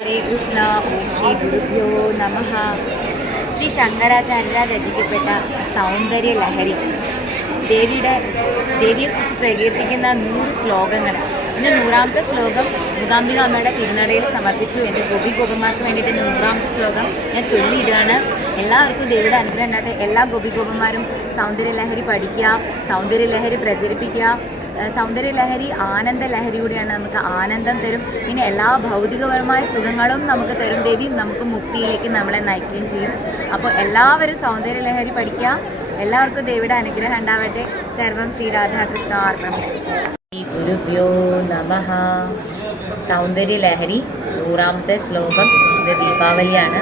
ഹരേ കൃഷ്ണ ഓം ശ്രീ ഗുരുഭ്യോ നമ. ശ്രീ ശങ്കരാചാര്യ രചിക്കപ്പെട്ട സൗന്ദര്യ ലഹരി. ദേവിയുടെ ദേവിയെക്കുറിച്ച് പ്രകീർത്തിക്കുന്ന നൂറ് ശ്ലോകങ്ങൾ. ഇന്ന് നൂറാമത്തെ ശ്ലോകം മൂകാംബിക അമ്മയുടെ തിരുനടയിൽ സമർപ്പിച്ചു. എന്റെ ഗോപി ഗോപന്മാർക്ക് വേണ്ടിയിട്ട് നൂറാമത്തെ ശ്ലോകം ഞാൻ ചൊല്ലിയിടുകയാണ്. എല്ലാവർക്കും ദേവിയുടെ അനുഗ്രഹം ഉണ്ടാകട്ടെ. എല്ലാ ഗോപി ഗോപന്മാരും സൗന്ദര്യ ലഹരി പഠിക്കുക സൗന്ദര്യ ലഹരി പ്രചരിപ്പിക്കുക. ഏഹ് സൗന്ദര്യ ലഹരി ആനന്ദ ലഹരിയൂടെയാണ് നമുക്ക് ആനന്ദം തരും. ഇനി എല്ലാ ഭൗതികപരമായ സുഖങ്ങളും നമുക്ക് തരും ദേവി. നമുക്ക് മുക്തിയിലേക്ക് നമ്മളെ നയിക്കുകയും ചെയ്യും. അപ്പോൾ എല്ലാവരും സൗന്ദര്യ ലഹരി പഠിക്കുക. എല്ലാവർക്കും ദേവിയുടെ അനുഗ്രഹം ഉണ്ടാവട്ടെ. സർവം ശ്രീ രാധാകൃഷ്ണ നമ. സൗന്ദര്യ ലഹരി നൂറാമത്തെ ശ്ലോകം. ഇത് ദീപാവലിയാണ്.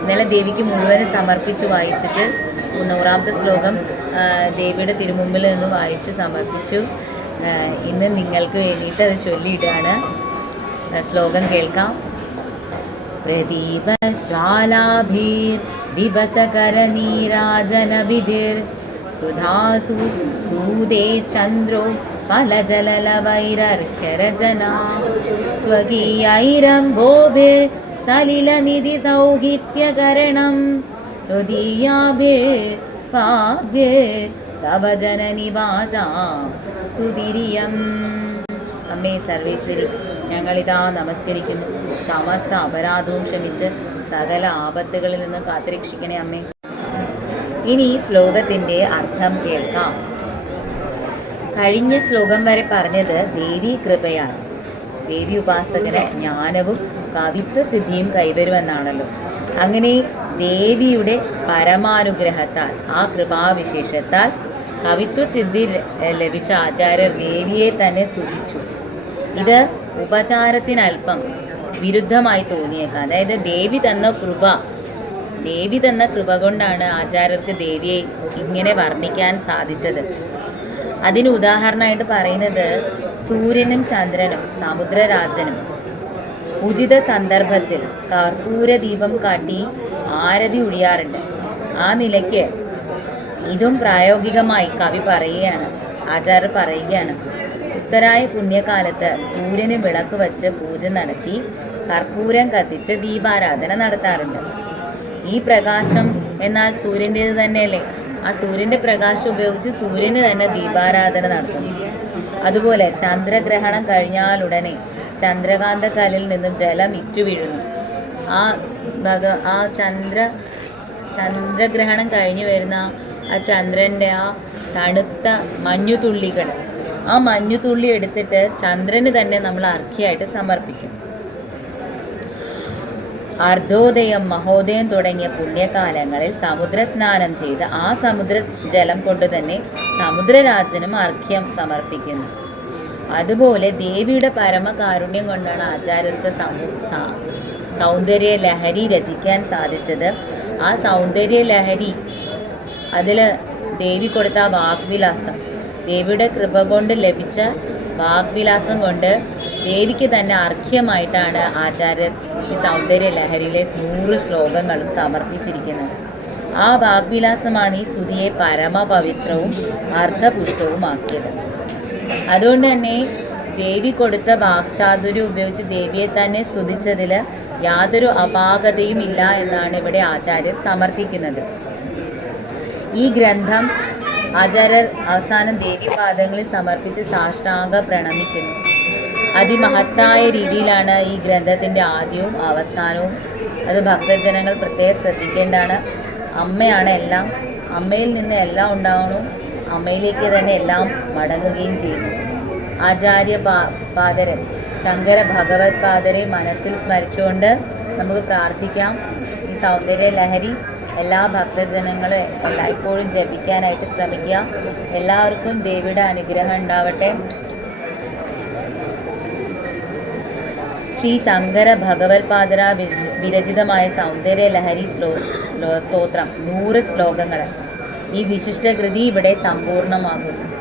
ഇന്നലെ ദേവിക്ക് മുഴുവൻ സമർപ്പിച്ച് വായിച്ചിട്ട് നൂറാമത്തെ ശ്ലോകം ദേവിയുടെ തിരുമുമ്പിൽ നിന്ന് വായിച്ച് സമർപ്പിച്ചു. ഇന്ന് നിങ്ങൾക്ക് വേണ്ടിയിട്ട് അത് ചൊല്ലിയിട്ടാണ് ശ്ലോകം കേൾക്കാം. പ്രദീപജ്വാലാഭിർ ദിവസകരനീരാജനവിധിർ സുധാസു സൂദേ ചന്ദ്രോ ഫലജലലവൈരർഹ്യരചനാ സ്വകീയൈരംഭോഭിർ സലിലനിധി സൗഹിത്യകരണം ത്വദീയാഭിർ ഭാഗ്യേ തവ ജനനി അമ്മേ സർവേശ്വരി ഞങ്ങളിതാ നമസ്കരിക്കുന്നു. സമസ്ത അപരാധവും ക്ഷമിച്ച് സകല ആപത്തുകളിൽ നിന്ന് കാത്തിരക്ഷിക്കണേ അമ്മേ. ഇനി ഈ അർത്ഥം കേൾക്കാം. കഴിഞ്ഞ ശ്ലോകം വരെ പറഞ്ഞത് ദേവി കൃപയാണ് ദേവി ഉപാസകന് ജ്ഞാനവും കവിത്വസിദ്ധിയും കൈവരുമെന്നാണല്ലോ. അങ്ങനെ ദേവിയുടെ പരമാനുഗ്രഹത്താൽ ആ കൃപാവിശേഷത്താൽ കവിത്വസിദ്ധി സിദ്ധി ലഭിച്ച ആചാര്യർ ദേവിയെ തന്നെ സ്തുതിച്ചു. ഇത് ഉപചാരത്തിനല്പം വിരുദ്ധമായി തോന്നിയേക്കാം. അതായത് ദേവി തന്ന കൃപ ദേവി തന്ന കൃപ കൊണ്ടാണ് ആചാര്യർക്ക് ദേവിയെ ഇങ്ങനെ വർണിക്കാൻ സാധിച്ചത്. അതിന് ഉദാഹരണമായിട്ട് പറയുന്നത് സൂര്യനും ചന്ദ്രനും സമുദ്രരാജനും. ഉചിത സന്ദർഭത്തിൽ കർപ്പൂര ദീപം കാട്ടി ആരതി ഒഴിയാറുണ്ട് ആ നിലയ്ക്ക് ഇതും പ്രായോഗികമായി കവി പറയുകയാണ് ആചാര്യർ പറയുകയാണ്. ഉത്തരായ പുണ്യകാലത്ത് സൂര്യന് വിളക്ക് വച്ച് പൂജ നടത്തി കർപ്പൂരം കത്തിച്ച് ദീപാരാധന നടത്താറുണ്ട്. ഈ പ്രകാശം എന്നാൽ സൂര്യന്റേത് തന്നെയല്ലേ? ആ സൂര്യന്റെ പ്രകാശം ഉപയോഗിച്ച് സൂര്യന് തന്നെ ദീപാരാധന നടത്തുന്നു. അതുപോലെ ചന്ദ്രഗ്രഹണം കഴിഞ്ഞാലുടനെ ചന്ദ്രകാന്ത കലിൽ നിന്നും ജലം ഇറ്റു വീഴുന്നു ആ ഭഗ ആ ചന്ദ്ര ചന്ദ്രഗ്രഹണം കഴിഞ്ഞു വരുന്ന ആ ചന്ദ്രന്റെ ആ തണുത്ത മഞ്ഞുതുള്ളികൾ ആ മഞ്ഞുതുള്ളി എടുത്തിട്ട് ചന്ദ്രന് തന്നെ നമ്മൾ അർഘ്യമായിട്ട് സമർപ്പിക്കും. അർദ്ധോദയം മഹോദയം തുടങ്ങിയ പുണ്യകാലങ്ങളിൽ സമുദ്ര സ്നാനം ചെയ്ത് ആ സമുദ്ര ജലം കൊണ്ട് തന്നെ സമുദ്രരാജനും അർഘ്യം സമർപ്പിക്കുന്നു. അതുപോലെ ദേവിയുടെ പരമകാരുണ്യം കൊണ്ടാണ് ആചാര്യർക്ക് സൗന്ദര്യ ലഹരി രചിക്കാൻ സാധിച്ചത്. ആ സൗന്ദര്യ ലഹരി അതിൽ ദേവി കൊടുത്ത വാഗ്വിലാസം ദേവിയുടെ കൃപ കൊണ്ട് ലഭിച്ച വാഗ്വിലാസം കൊണ്ട് ദേവിക്ക് തന്നെ അർഘ്യമായിട്ടാണ് ആചാര്യ ഈ സൗന്ദര്യ ലഹരിയിലെ നൂറ് ശ്ലോകങ്ങളും സമർപ്പിച്ചിരിക്കുന്നത്. ആ വാഗ്വിലാസമാണ് ഈ സ്തുതിയെ പരമപവിത്രവും അർദ്ധപുഷ്ടവുമാക്കിയത് അതുകൊണ്ട് തന്നെ ദേവി കൊടുത്ത വാക്ചാതുര്യം ഉപയോഗിച്ച് ദേവിയെ തന്നെ സ്തുതിച്ചതിൽ യാതൊരു അപാകതയും ഇല്ല എന്നാണ് ഇവിടെ ആചാര്യർ സമർത്ഥിക്കുന്നത്. ഈ ഗ്രന്ഥം ആചാര്യർ അവസാനം ദേവീപാദങ്ങളിൽ സമർപ്പിച്ച് സാഷ്ടാംഗ പ്രണമിക്കുന്നു. അതിമഹത്തായ രീതിയിലാണ് ഈ ഗ്രന്ഥത്തിന്റെ ആദ്യവും അവസാനവും. അത് ഭക്തജനങ്ങൾ പ്രത്യേകം ശ്രദ്ധിക്കേണ്ടതാണ്. അമ്മയാണ് എല്ലാം. അമ്മയിൽ നിന്ന് എല്ലാം ഉണ്ടാവണം. അമ്മയിലേക്ക് തന്നെ എല്ലാം മടങ്ങുകയും ചെയ്യുന്നു. ആചാര്യ പാദരൻ പാദര് ശങ്കര ഭഗവത് പാദരെ മനസ്സിൽ സ്മരിച്ചുകൊണ്ട് നമുക്ക് പ്രാർത്ഥിക്കാം. ഈ സൗന്ദര്യ ലഹരി എല്ലാ ഭക്തജനങ്ങളെ എല്ലായ്പ്പോഴും ജപിക്കാനായിട്ട് ശ്രമിക്കുക. എല്ലാവർക്കും ദേവിയുടെ അനുഗ്രഹം ഉണ്ടാവട്ടെ. ശ്രീ ശങ്കര ഭഗവത് പാദര വിരചിതമായ സൗന്ദര്യ ലഹരി ശ്ലോ സ്തോത്രം. നൂറ് ശ്ലോകങ്ങൾ. ഈ വിശിഷ്ട കൃതി ഇവിടെ സമ്പൂർണമാകുന്നു